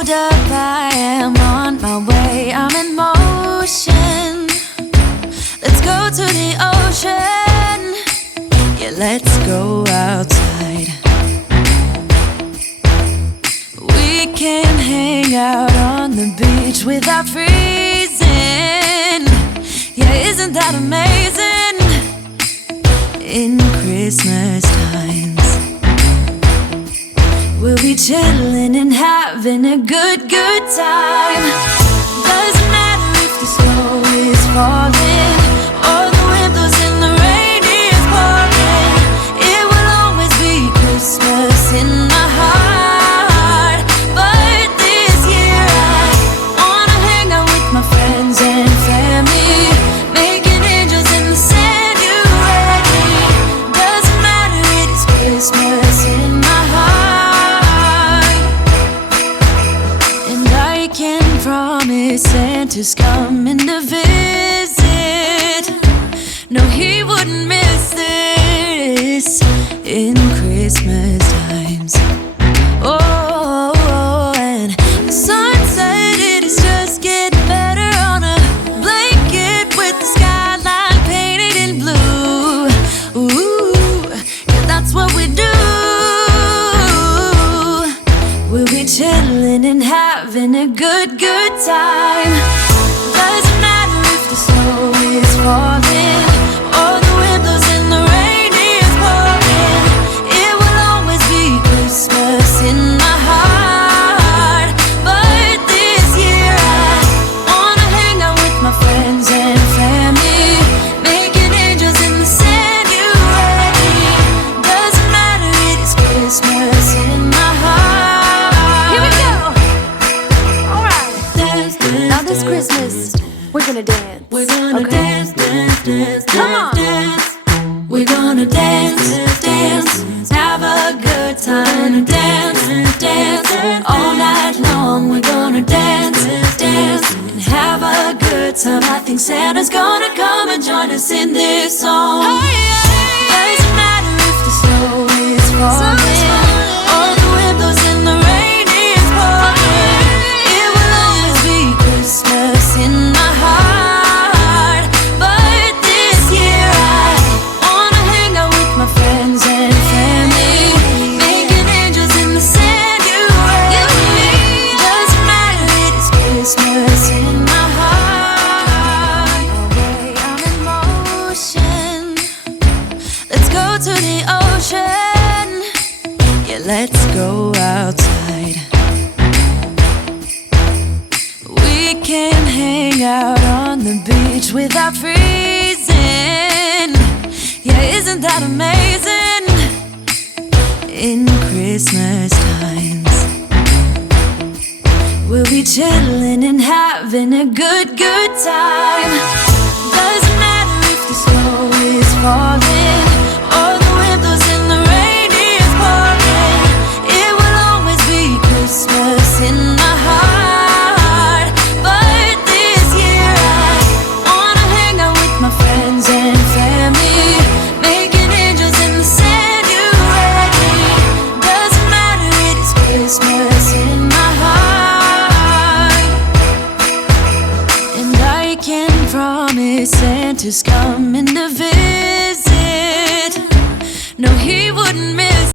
Hold up, I am on my way, I'm in motion. Let's go to the ocean. Yeah, let's go outside. We can hang out on the beach without freezing. Yeah, isn't that amazing? In Christmas times, we'll be chilling and having a good time. Doesn't matter if the snow is falling or the wind blows and the rain is pouring. It will always be Christmas in my heart. But this year I wanna hang out with my friends and family, making angels in the sand. You ready? Doesn't matter, it is Christmas in my heart. And I can promise Santa's coming to visit. No, he wouldn't miss this in Christmas times. Oh, and the sunset, it is just getting better on a blanket with the skyline painted in blue. Ooh, yeah, that's what we do. We'll be chilling and having a good time. Doesn't matter if the snow is falling or the wind blows and the rain is pouring. It will always be Christmas in my heart. But this year I wanna hang out with my friends and family, making angels in the sand. You ready? Doesn't matter, it is Christmas in my heart. Here we go. All right. Dance, dance, Now this Christmas, we're gonna dance. we're gonna Okay. dance, dance, dance, Come on. dance. We're gonna dance, dance, have a good time. Dance, dance, all night long. We're gonna dance, dance, and have a good time. I think Santa's gonna come and join us in this song. Doesn't matter if the snow is falling or the wind blows and the rain is pouring. It will always be Christmas in my heart. But this year I wanna hang out with my friends and family, making angels in the sand. You ready? Doesn't matter, it is Christmas in my heart. Away, I'm in motion. Let's go to the ocean. Yeah, let's go outside. We can hang out on the beach without freezing. Yeah, isn't that amazing? In Christmas times, we'll be chilling and having a good time. Doesn't matter if the snow is falling or the wind blows and the rain is pouring. It will always be Christmas in my heart. But this year I wanna hang out with my friends and family, making angels in the sand. You ready? Doesn't matter, it is Christmas in my heart. And I can promise Santa's coming to